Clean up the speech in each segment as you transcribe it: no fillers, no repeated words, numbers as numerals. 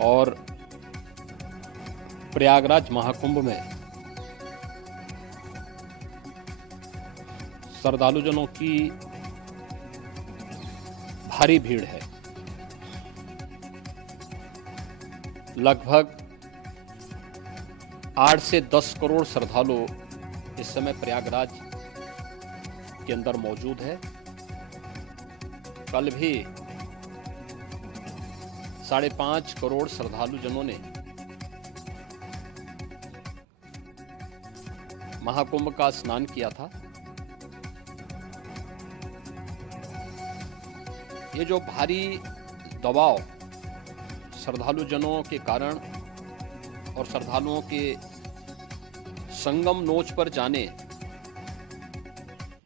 और प्रयागराज महाकुंभ में श्रद्धालुजनों की भारी भीड़ है। लगभग 8 से 10 करोड़ श्रद्धालु इस समय प्रयागराज के अंदर मौजूद है। कल भी 5.5 करोड़ श्रद्धालुजनों ने महाकुंभ का स्नान किया था। ये जो भारी दबाव श्रद्धालुजनों के कारण और श्रद्धालुओं के संगम नोच पर जाने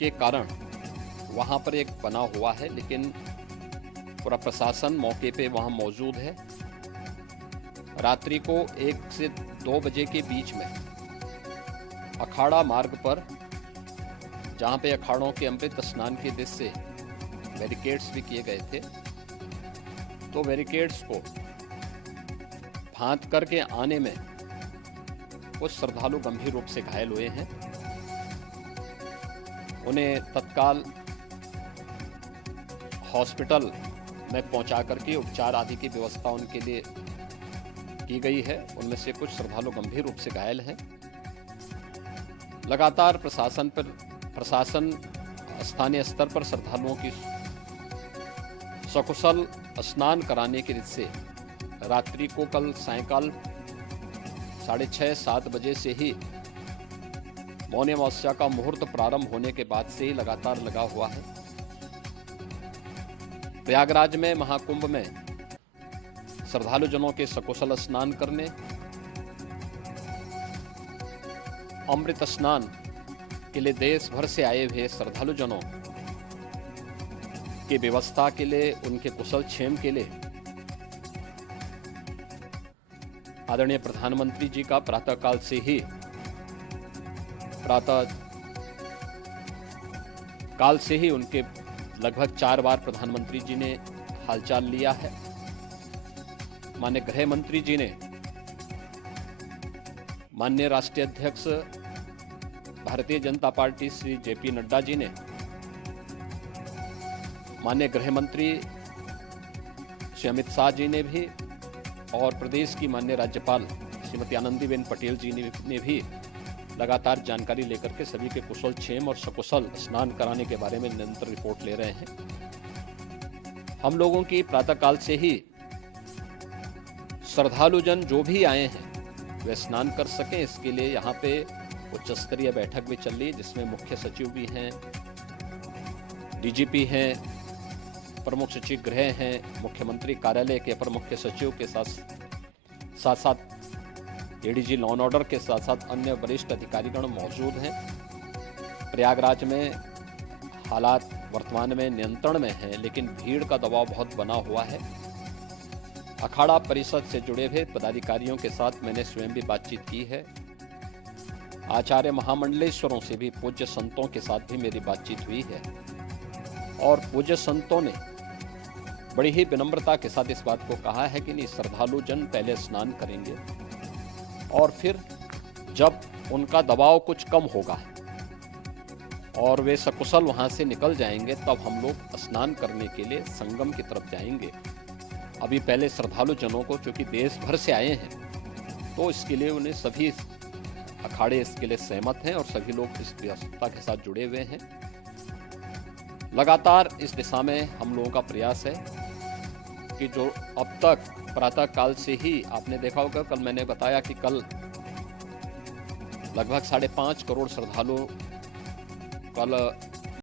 के कारण वहां पर एक बना हुआ है, लेकिन पूरा प्रशासन मौके पे वहां मौजूद है। रात्रि को 1 से 2 बजे के बीच में अखाड़ा मार्ग पर, जहां पे अखाड़ों के अमृत स्नान के दृश्य से बैरिकेड्स भी किए गए थे, तो बैरिकेड्स को फांद करके आने में कुछ श्रद्धालु गंभीर रूप से घायल हुए हैं। उन्हें तत्काल हॉस्पिटल में पहुंचा करके उपचार आदि की व्यवस्था उनके लिए की गई है। उनमें से कुछ श्रद्धालु गंभीर रूप से घायल हैं। लगातार प्रशासन स्थानीय स्तर पर श्रद्धालुओं की सकुशल स्नान कराने के से रात्रि को कल सायंकाल 6:30-7 बजे से ही मौनी अमावस्या का मुहूर्त प्रारंभ होने के बाद से ही लगातार लगा हुआ है। प्रयागराज में महाकुंभ में श्रद्धालुजनों के सकुशल स्नान करने, अमृत स्नान के लिए देश भर से आए हुए श्रद्धालुजनों की व्यवस्था के लिए, उनके कुशल क्षेम के लिए आदरणीय प्रधानमंत्री जी का प्रातःकाल से ही उनके लगभग 4 बार प्रधानमंत्री जी ने हालचाल लिया है। माननीय गृह मंत्री जी ने, माननीय राष्ट्रीय अध्यक्ष भारतीय जनता पार्टी श्री जेपी नड्डा जी ने, माननीय गृह मंत्री श्री अमित शाह जी ने भी, और प्रदेश की माननीय राज्यपाल श्रीमती आनंदीबेन पटेल जी ने भी लगातार जानकारी लेकर के सभी के कुशल क्षेम और सकुशल स्नान कराने के बारे में निरंतर रिपोर्ट ले रहे हैं। हम लोगों की प्रातःकाल से ही श्रद्धालुजन जो भी आए हैं वे स्नान कर सकें, इसके लिए यहाँ पे उच्च स्तरीय बैठक भी चल रही है, जिसमें मुख्य सचिव भी हैं, डीजीपी हैं, प्रमुख सचिव गृह हैं, मुख्यमंत्री कार्यालय के अपर मुख्य सचिव के साथ साथ एडीजी लॉ एंड ऑर्डर के साथ साथ अन्य वरिष्ठ अधिकारीगण मौजूद हैं। प्रयागराज में हालात वर्तमान में नियंत्रण में हैं, लेकिन भीड़ का दबाव बहुत बना हुआ है। अखाड़ा परिषद से जुड़े हुए पदाधिकारियों के साथ मैंने स्वयं भी बातचीत की है। आचार्य महामंडलेश्वरों से भी, पूज्य संतों के साथ भी मेरी बातचीत हुई है, और पूज्य संतों ने बड़ी ही विनम्रता के साथ इस बात को कहा है कि नहीं, श्रद्धालु जन पहले स्नान करेंगे और फिर जब उनका दबाव कुछ कम होगा और वे सकुशल वहां से निकल जाएंगे, तब हम लोग स्नान करने के लिए संगम की तरफ जाएंगे। अभी पहले श्रद्धालु जनों को, चूंकि देश भर से आए हैं, तो इसके लिए उन्हें सभी अखाड़े इसके लिए सहमत हैं और सभी लोग इस व्यवस्था के साथ जुड़े हुए हैं। लगातार इस दिशा में हम लोगों का प्रयास है कि जो अब तक प्रातःकाल से ही आपने देखा होगा, कल मैंने बताया कि कल लगभग 5.5 करोड़ श्रद्धालु कल